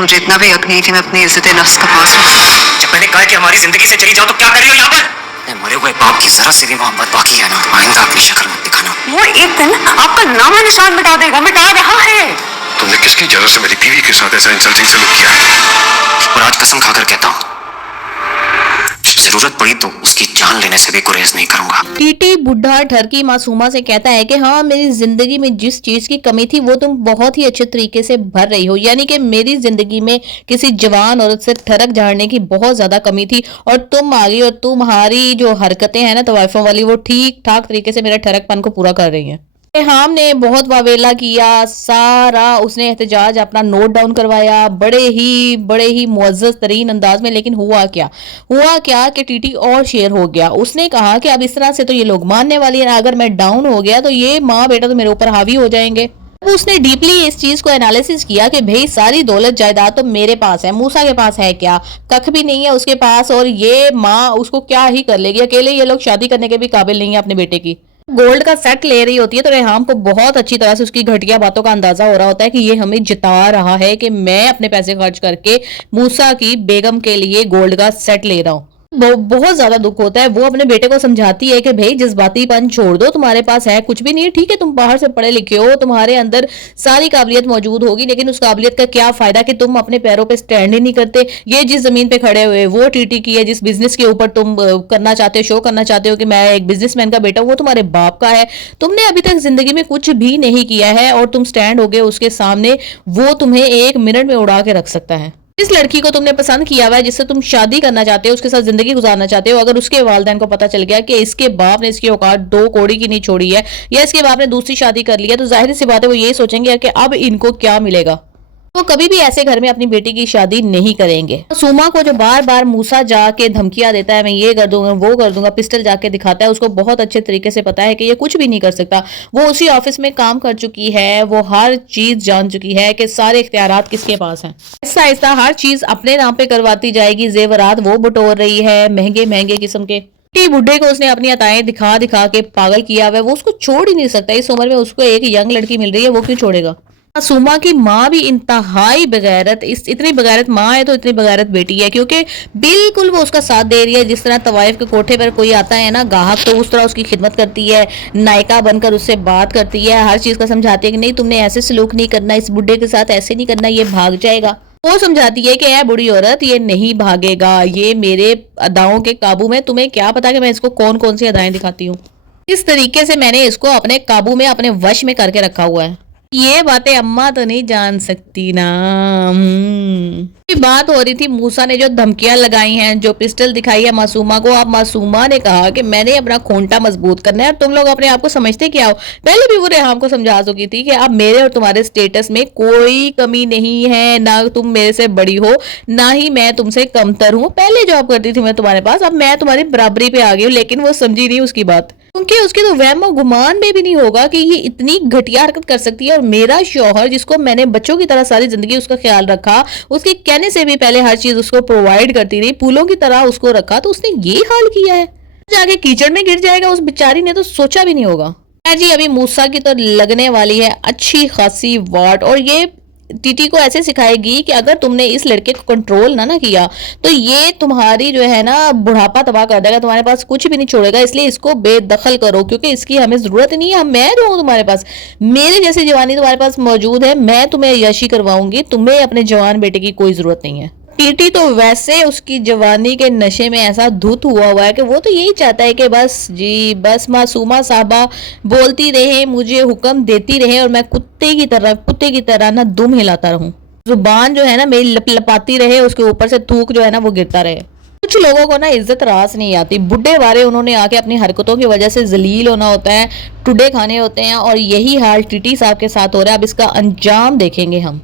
मुझे इतना भी हक नहीं कि मैं अपनी इज्जत नफ्स का पास हूँ। जब मैंने कहा कि हमारी जिंदगी से चली जाओ तो क्या कर रही हो यहाँ पर? मरे हुए बाप की जरा सी भी मोहब्बत बाकी है ना, आइंदा अपनी शक्ल मत दिखाना। वो एक दिन आपका नामा निशान मिटा देगा, मिटा रहा है। तुमने किसकी इजाजत से मेरी बीवी के साथ ऐसा इंसल्टिंग सलूक किया है? और आज कसम खाकर कहता हूँ, जरूरत पड़ी तो उसकी जान लेने से भी गुरेज नहीं करूंगा। टीटी बुढ़ा ठरकी मासूमा से कहता है कि हाँ, मेरी जिंदगी में जिस चीज की कमी थी वो तुम बहुत ही अच्छे तरीके से भर रही हो। यानी कि मेरी जिंदगी में किसी जवान औरत से ठरक झाड़ने की बहुत ज्यादा कमी थी और तुम आ गई और तुम्हारी जो हरकतें हैं ना तवाइफों वाली, वो ठीक ठाक तरीके से मेरा ठरकपन को पूरा कर रही हैं। हम ने बहुत वावेला किया, सारा उसने एहतजाज अपना नोट डाउन करवाया बड़े ही मुअज़्ज़ज़ तरीन अंदाज में। लेकिन हुआ क्या कि टीटी और शेर हो गया। उसने कहा कि अब इस तरह से तो ये लोग मानने वाली है, अगर मैं डाउन हो गया तो ये माँ बेटा तो मेरे ऊपर हावी हो जाएंगे। उसने डीपली इस चीज को एनालिसिस किया कि भाई सारी दौलत जायदाद तो मेरे पास है, मूसा के पास है क्या? कख भी नहीं है उसके पास, और ये माँ उसको क्या ही कर लेगी। अकेले ये लोग शादी करने के भी काबिल नहीं है अपने बेटे की। गोल्ड का सेट ले रही होती है तो रेहाम को बहुत अच्छी तरह से उसकी घटिया बातों का अंदाजा हो रहा होता है कि ये हमें जिता रहा है कि मैं अपने पैसे खर्च करके मूसा की बेगम के लिए गोल्ड का सेट ले रहा हूँ। बहुत ज्यादा दुख होता है। वो अपने बेटे को समझाती है कि भाई जज्बातीपन छोड़ दो, तुम्हारे पास है कुछ भी नहीं है, ठीक है तुम बाहर से पढ़े लिखे हो, तुम्हारे अंदर सारी काबिलियत मौजूद होगी, लेकिन उस काबिलियत का क्या फायदा कि तुम अपने पैरों पे स्टैंड ही नहीं करते। ये जिस जमीन पे खड़े हुए वो टीटी की है, जिस बिजनेस के ऊपर तुम करना चाहते हो, शो करना चाहते हो कि मैं एक बिजनेसमैन का बेटा हूं, वो तुम्हारे बाप का है। तुमने अभी तक जिंदगी में कुछ भी नहीं किया है और तुम स्टैंड हो गए उसके सामने, वो तुम्हें 1 मिनट में उड़ा के रख सकता है। इस लड़की को तुमने पसंद किया हुआ है, जिससे तुम शादी करना चाहते हो, उसके साथ जिंदगी गुजारना चाहते हो, अगर उसके वालिदैन को पता चल गया कि इसके बाप ने इसकी औकात 2 कौड़ी की नहीं छोड़ी है या इसके बाप ने दूसरी शादी कर लिया, तो जाहिर सी बात है वो यही सोचेंगे कि अब इनको क्या मिलेगा। वो कभी भी ऐसे घर में अपनी बेटी की शादी नहीं करेंगे। सुमा को जो बार बार मूसा जाके धमकियां देता है, मैं ये कर दूंगा वो कर दूंगा, पिस्टल जाके दिखाता है, उसको बहुत अच्छे तरीके से पता है कि ये कुछ भी नहीं कर सकता। वो उसी ऑफिस में काम कर चुकी है, वो हर चीज जान चुकी है कि सारे इख्तियारात किसके पास हैं। आहिस्ता आहिस्ता हर चीज अपने नाम पे करवाती जाएगी। जेवरात वो बटोर रही है, महंगे महंगे किस्म के। बुढ़े को उसने अपनी अताएं दिखा दिखा के पागल किया हुआ है, वो उसको छोड़ ही नहीं सकता। इस उम्र में उसको एक यंग लड़की मिल रही है, वो क्यों छोड़ेगा। सुमा की माँ भी इंतहाई बगैरत, इतनी बगैरत माँ है तो इतनी बगैरत बेटी है, क्योंकि बिल्कुल वो उसका साथ दे रही है। जिस तरह तवाइफ के कोठे पर कोई आता है ना ग्राहक, तो उस तरह उसकी खिदमत करती है, नायका बनकर उससे बात करती है, हर चीज का समझाती है कि नहीं तुमने ऐसे सलूक नहीं करना, इस बुढ़े के साथ ऐसे नहीं करना, ये भाग जाएगा। वो समझाती है कि ऐ बुढ़ी औरत ये नहीं भागेगा, ये मेरे अदाओं के काबू में, तुम्हें क्या पता कि मैं इसको कौन कौन सी अदाएं दिखाती हूँ। इस तरीके से मैंने इसको अपने काबू में, अपने वश में करके रखा हुआ है। ये बातें अम्मा तो नहीं जान सकती ना। बात हो रही थी मूसा ने जो धमकियां लगाई हैं, जो पिस्टल दिखाई है मासूमा को। अब मासूमा ने कहा कि मैंने अपना खोंटा मजबूत करना है और तुम लोग अपने आप को समझते क्या हो। पहले भी वो रेहाम को समझा चुकी थी कि अब मेरे और तुम्हारे स्टेटस में कोई कमी नहीं है, ना तुम मेरे से बड़ी हो ना ही मैं तुमसे कमतर हूँ। पहले जॉब करती थी मैं तुम्हारे पास, अब मैं तुम्हारी बराबरी पे आ गई हूँ। लेकिन वो समझी नहीं उसकी बात, क्योंकि उसके तो वहम और गुमान में भी नहीं होगा कि ये इतनी घटिया हरकत कर सकती है। और मेरा शौहर, जिसको मैंने बच्चों की तरह सारी जिंदगी उसका ख्याल रखा, उसके कहने से भी पहले हर चीज उसको प्रोवाइड करती रही, फूलों की तरह उसको रखा, तो उसने ये हाल किया है। जाके कीचड़ में गिर जाएगा उस बेचारी ने, तो सोचा भी नहीं होगा। जी अभी मूसा की तो लगने वाली है अच्छी खासी वाट, और ये टीटी को ऐसे सिखाएगी कि अगर तुमने इस लड़के को कंट्रोल ना किया तो ये तुम्हारी जो है ना बुढ़ापा तबाह कर देगा, तुम्हारे पास कुछ भी नहीं छोड़ेगा। इसलिए इसको बेदखल करो, क्योंकि इसकी हमें जरूरत नहीं है। मैं जो हूँ तुम्हारे पास, मेरे जैसी जवानी तुम्हारे पास मौजूद है, मैं तुम्हें यशी करवाऊंगी, तुम्हें अपने जवान बेटे की कोई जरूरत नहीं है। टीटी तो वैसे उसकी जवानी के नशे में ऐसा धुत हुआ है कि वो तो यही चाहता है कि बस मासूमा साहबा बोलती रहे, मुझे हुक्म देती रहे और मैं कुत्ते की तरह ना दुम हिलाता रहूं। जुबान जो है ना मेरी लपाती रहे, उसके ऊपर से थूक जो है ना वो गिरता रहे। कुछ लोगों को ना इज्जत रास नहीं आती, बुढ़े वारे उन्होंने आके अपनी हरकतों की वजह से जलील होना होता है, टुडे खाने होते हैं, और यही हाल टीटी साहब के साथ हो रहा है। अब इसका अंजाम देखेंगे हम।